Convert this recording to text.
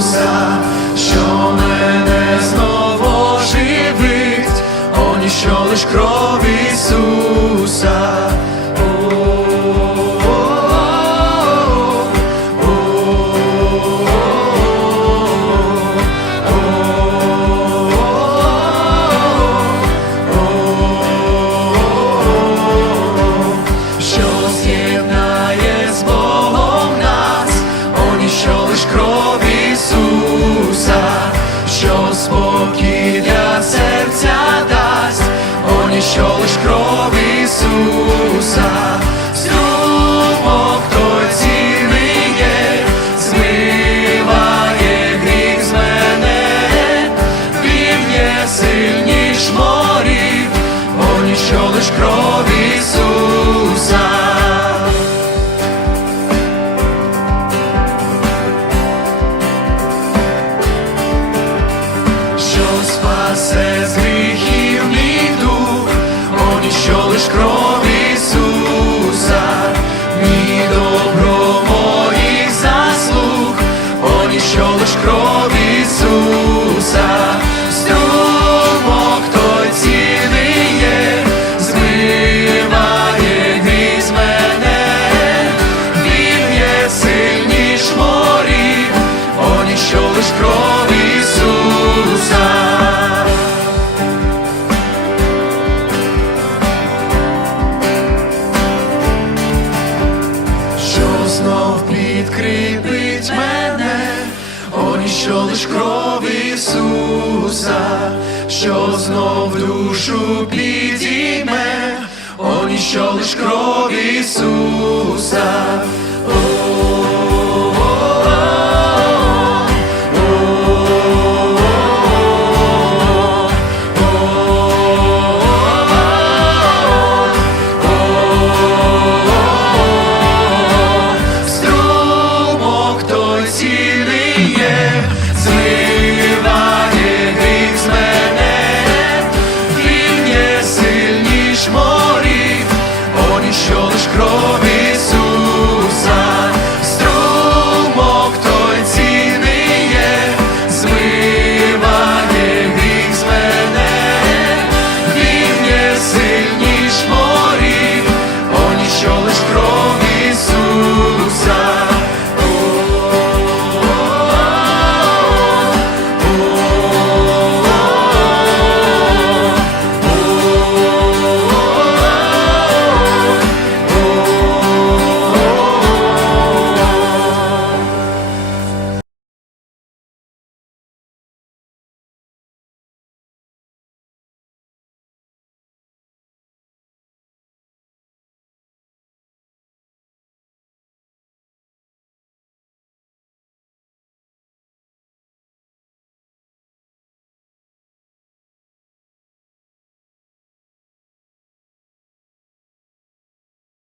Що мене знову живить, о ніщо лиш кров. Спокій для серця дасть, о ніщо лиш кров Ісуса, кров Ісуса, ні добро моїх заслуг, о ніщо лиш кров Ісуса, о ніщо лиш кров Ісуса, що знов душу підійме, о ніщо лиш кров Ісуса. О,